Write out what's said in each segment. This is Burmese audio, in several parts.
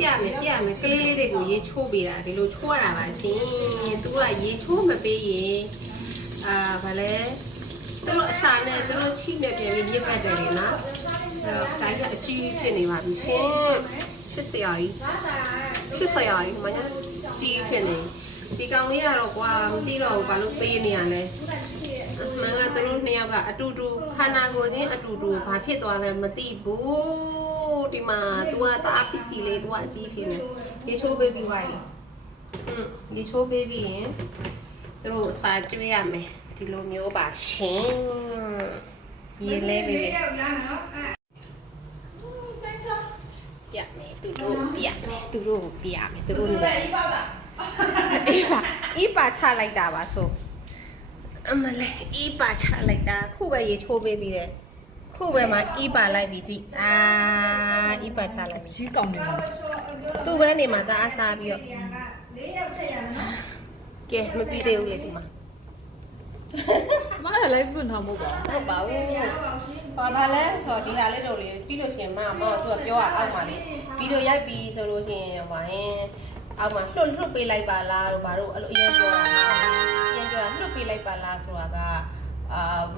ပြမယ်ကလေးလေးတွေကိုရေချိုးပေးတာဒီလိုချိုးရတာပါရှင်သူကရေချိုးမပေးရင်ဘာလဲသူတို့အစာနဲ့သူတို့ချိနဲ့ပြန်ပြီးညစ်ပတ်တယ်လေနော်အဲ့တော့ဒါကြီးအကြီးဖြစ်နေပါပြီရှင်ဖြစ်စရာကြီးမညာကြီးဖြစ်နေဒီကောင်လေးကတော့ကွာမသိတော့ဘူးဘာလို့သေးနေရလဲမှန်ကသူတို့နှစ်ယောက်ကအတူတူခန္ဓာကိုယ်ချင်းအတူတူဘာဖြစ်သွားလဲမသိဘူးဒီမှာ तू ကတအားပစ္စည်းလေး तू ကအကြီးဖြစ်နေရေချိုးပေးပြီးပါရင်ရေချိုးပေးပြီးရင်သူတို့စာကျွေးရမယ်ဒီလိုမျိုးပါရှင်ရေလဲပေးမယ်ပြမယ်သူတို့ပြမယ်သူတို့ပြမယ်သူတို့အေးပါချလိုက်တာပါဆိုအမလေးအေးပါချလိုက်တာခုပဲရေချိုးပေးပြီးတယ်ခုပဲမှာအေးပါလိုက်ပြီကြည့်အေးပါချလိုက်ပြီ ကြီးကောင်းနေမှာ သူ့ဘန်းနေမှာတအားစားပြီးတော့ကဲမပြီးသေးဘူးလေဒီမှာ မအားလည်းပြွန်ထားမဟုတ်ပါ ဟုတ်ပါဘူးဘာလဲဆိုတော့ဒီဟာလေးတို့လေပြီးလို့ရှိရင်မသူကပြောအောက်မှာလေပြီးတော့ရိုက်ပြီးဆိုလို့ရှိရင်ဟိုရင်အောက်မှာလွတ်ပေးလိုက်ပါလားတို့ဘာတို့အဲ့လိုအရင်ပြောတာလွတ်ပေးလိုက်ပါလားဆိုတာက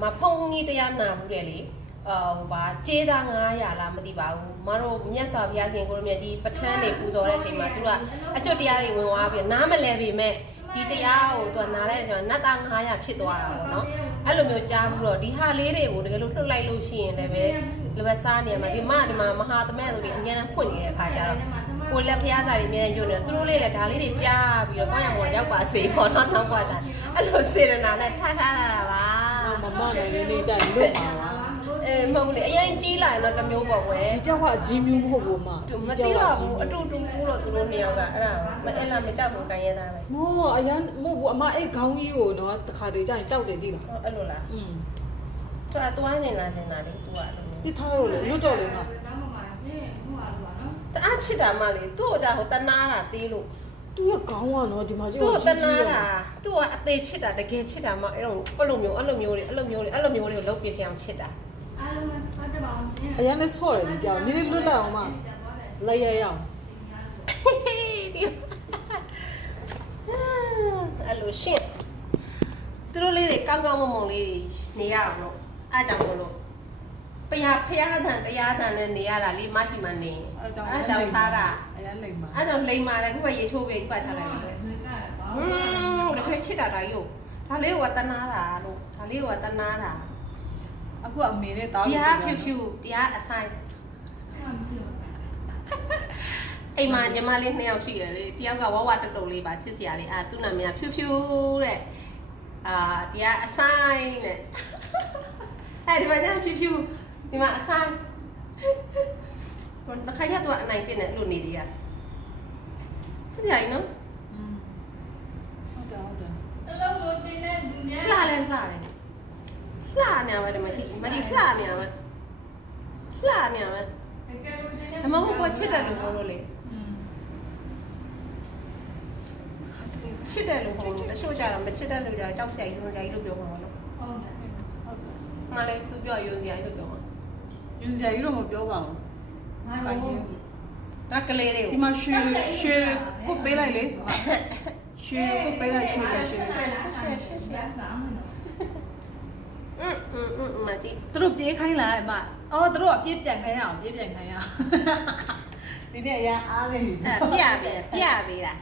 မဖုံကြီးတရားနာဘူးတယ်လေဟိုပါကျေးသား900လားမသိပါဘူးမတို့မြတ်စွာဘုရားရှင်ကိုရမြတ်ကြီးပဋ္ဌာန်းတွေပူဇော်တဲ့အချိန်မှာသူကအကျွတ်တရားတွေဝင်သွားပြီးနားမလဲပေမဲ့ဒီတရားကိုသူကနားလိုက်တဲ့ချိန်မှာနတ်သား900ဖြစ်သွားတာပေါ့နော်အဲ့လိုမျိုးကြားပြီးတော့ဒီဟာလေးတွေကိုတကယ်လို့လွတ်လိုက်လို့ရှိရင်လည်းပဲလိုပဲစားနေရမှာဒီမှာမဟာသမက်ဆိုပြီးအများနဲ့ဖွင့်နေတဲ့အခါကျတော့ကိုလည်းဖះစာတွေအများကြီးညွှန်နေသူတို့လေးလည်းဒါလေးတွေကြားပြီးတော့ကောင်းရံပေါ်ရောက်ပါစေပေါ့နော်နောက်ကတာအဲ့လိုစေရနာနဲ့ထားတာပါ မမလည်းနေကြလွတ်ပါလား မဟုတ်လေအရင်ကြီးလာရင်တော့တစ်မျိုးပေါ့ကွယ် ဒီကြောက်ကအကြီးမျိုးမဟုတ်ဘူးမ မသိတော့ဘူးအတူတူဘူးလို့သူတို့နှစ်ယောက်ကအဲ့ဒါမအဲ့လားမကြောက်ဘူးကန်ရဲသားပဲ မောအရန်မဟုတ်ဘူးအမအဲ့ခေါင်းကြီးကိုနော်တခါတည်းကျရင်ကြောက်တယ်သိလား အဲ့လိုလားသူကသွားနေလာနေတာလေသူကအဲ့လို ပြထားတော့လေလွတ်တော့လေငါ တအားချစ်တာမှလေသူ့အကြောင်းဟိုတနာတာသေးလို့ သူ့ရဲ့ခေါင်းကနော်ဒီမှာကျ သူ့ တော့ တနာတာသူ့ကအသေးချစ်တာတကယ်ချစ်တာမှအဲ့လိုတွေလှုပ်ပြရှင်အောင်ချစ်တာ အရန်နဲ့ဆော့တယ်ဒီကြောက်နည်းနည်းလွတ်လိုက်အောင်မလိုက်ရရအောင် အဲ့လိုရှင်းသူတို့လေးတွေကောင်းကောင်းမွန်မွန်လေးနေရအောင်လို့အားကြောင့်မလို့ဖះသံတရားသံနဲ့နေရတာလေးမရှိမှနေအားကြောင့်ထားတာ အရန်လိမ့်ပါ အားကြောင့်လိမ်မာတယ်ခုပဲရေချိုးပြီးပတ်ချလိုက်တယ်တခွေချစ်တာဒါယူဒါလေးကတနာတာလို့ဒါလေးကတနာတာ အခုအမေနဲ့တောင်း တရားဖြူတရားအဆိုင်အိမ်မှာညီမလေး2ယောက်ရှိတယ်လေတယောက်ကဝဝတုတ်လေးပါချစ်စရာလေးသူ့နာမည်ဖြူတဲ့တရားအဆိုင်တဲ့ဒီမှာညာဖြူဒီမှာအဆိုင်တခါကျတော့အနိုင်ကျင့်တယ်လို့နေသေးရချစ်စရာကြီးနော် ဟုတ်တယ် လှနေရမယ်ဒီမှာကြည့်မကြီးလှနေရမယ်ဒါမှမဟုတ်ချစ်တယ်လို့ပြောလို့လေချစ်တယ်လို့ပြောလို့တချို့ကြတော့မချစ်တယ်လို့ကြကြောက်စရာကြီးလို့ကြာကြီးလို့ပြောမှာနော်မလေးသူပြောရုံစရာကြီးလို့ပြောမှာ ယူစရာကြီးတော့မပြောပါဘူး ဒါကလေးလေး ဒီမှာရှေကိုပေးလိုက်လေရှေကိုပေးလိုက်ရှေ မကြီး သူတို့ပြေးခိုင်းလာအမအော်သူတို့အပြေးပြန်ခိုင်းရအောင်ပြေးပြန်ခိုင်းရအောင်ဒီနေ့အရန်အားနေပြီ ပြပေးတာ